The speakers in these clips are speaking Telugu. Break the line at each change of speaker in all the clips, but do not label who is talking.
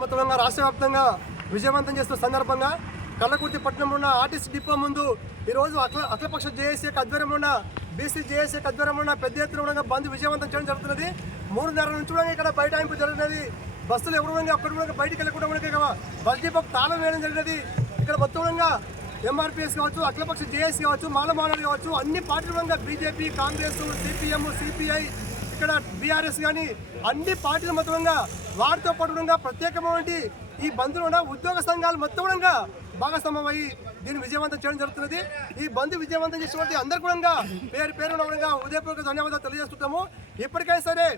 మొత్తంగా రాష్ట్ర వ్యాప్తంగా విజయవంతం చేస్తున్న సందర్భంగా కళ్ళకుర్తి పట్టణంలో ఉన్న ఆర్టీసీ డిపో ముందు ఈరోజు అఖిల అఖిలపక్ష జేఏసీ యొక్క ఆధ్వర్యంలో ఉన్న బీసీ జేఏసీ యొక్క ఆధ్వర్యంలో ఉన్న పెద్ద ఎత్తున బంద్ విజయవంతం చేయడం జరుగుతున్నది. మూడున్నర నుంచి కూడా ఇక్కడ బైఠాయింపు జరుగుతున్నది. బస్సులు ఎవరు అక్కడ కూడా బయటికి వెళ్ళకుండా కూడా బస్ డిపోకి తాళం వేయడం జరిగినది. ఇక్కడ మొత్తం ఎంఆర్పిఎస్ కావచ్చు అఖిలపక్ష జేఏసీ కావచ్చు మాలమానాలు కావచ్చు అన్ని పార్టీల పరంగా బీజేపీ కాంగ్రెస్ సిపిఎం సిపిఐ ఇక్కడ బీఆర్ఎస్ కానీ అన్ని పార్టీల మొత్తంగా వారితో పాటు ప్రత్యేకమైనటువంటి ఈ బంధులు ఉన్న ఉద్యోగ సంఘాలు మొత్తం కూడా భాగస్వామ్యం దీన్ని విజయవంతం చేయడం జరుగుతున్నది. ఈ బంద్ విజయవంతం చేసినటువంటి అందరు కూడా పేరు పేరు ఉదయపూర్వక ధన్యవాదాలు తెలియజేస్తుంటాము. ఇప్పటికైనా సరే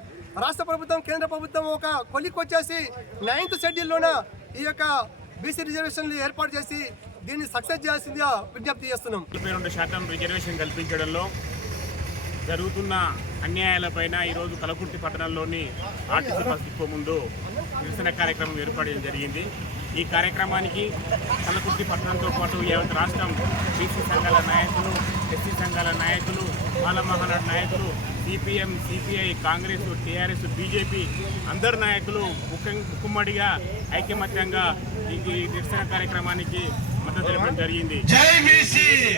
రాష్ట్ర ప్రభుత్వం కేంద్ర ప్రభుత్వం ఒక కొలిక్ వచ్చేసి నైన్త్ షెడ్యూల్లోన ఈ యొక్క బీసీ రిజర్వేషన్లు ఏర్పాటు చేసి దీన్ని సక్సెస్ చేయాల్సిందిగా విజ్ఞప్తి చేస్తున్నాం.
శాతం రిజర్వేషన్ కల్పించడంలో జరుగుతున్న అన్యాయాలపైన ఈరోజు కలకుర్తి పట్టణంలోని ఆర్టీసీ బస్ డిపో ముందు నిరసన కార్యక్రమం ఏర్పాటు చేయడం జరిగింది. ఈ కార్యక్రమానికి కలకుర్తి పట్టణంతో పాటు యావత్ రాష్ట్రం బీసీ సంఘాల నాయకులు ఎస్సీ సంఘాల నాయకులు మాల మహానాడు నాయకులు CPM CPI Congress TRS BJP అందరు నాయకులు ముఖ్యం ముక్కుమ్మడిగా ఐకమత్యంగా ఈ ఈ నిరసన కార్యక్రమానికి మద్దతు తెలపడం జరిగింది.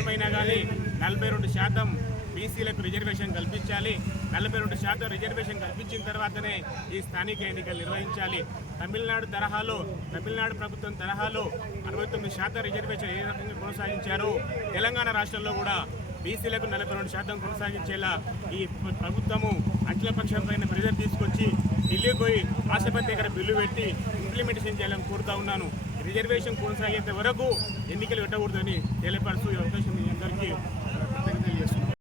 ఏమైనా కానీ నలభై రెండు శాతం బీసీలకు రిజర్వేషన్ కల్పించాలి. నలభై రెండు శాతం రిజర్వేషన్ కల్పించిన తర్వాతనే ఈ స్థానిక ఎన్నికలు నిర్వహించాలి. తమిళనాడు తరహాలో తమిళనాడు ప్రభుత్వం తరహాలో అరవై తొమ్మిది శాతం రిజర్వేషన్ ఏ రకంగా కొనసాగించారో? తెలంగాణ రాష్ట్రంలో కూడా బీసీలకు నలభై రెండు శాతం కొనసాగించేలా ఈ ప్రభుత్వము అఖిలపక్షం పైన ప్రెజర్ తీసుకొచ్చి ఢిల్లీ పోయి రాష్ట్రపతి దగ్గర బిల్లు పెట్టి ఇంప్లిమెంటేషన్ చేయాలని కోరుతా ఉన్నాను. రిజర్వేషన్ కొనసాగేంత వరకు ఎన్నికలు పెట్టకూడదని తెలియపరుస్తూ ఈ అవకాశం మీ అందరికీ కృతజ్ఞతలు చేస్తున్నాను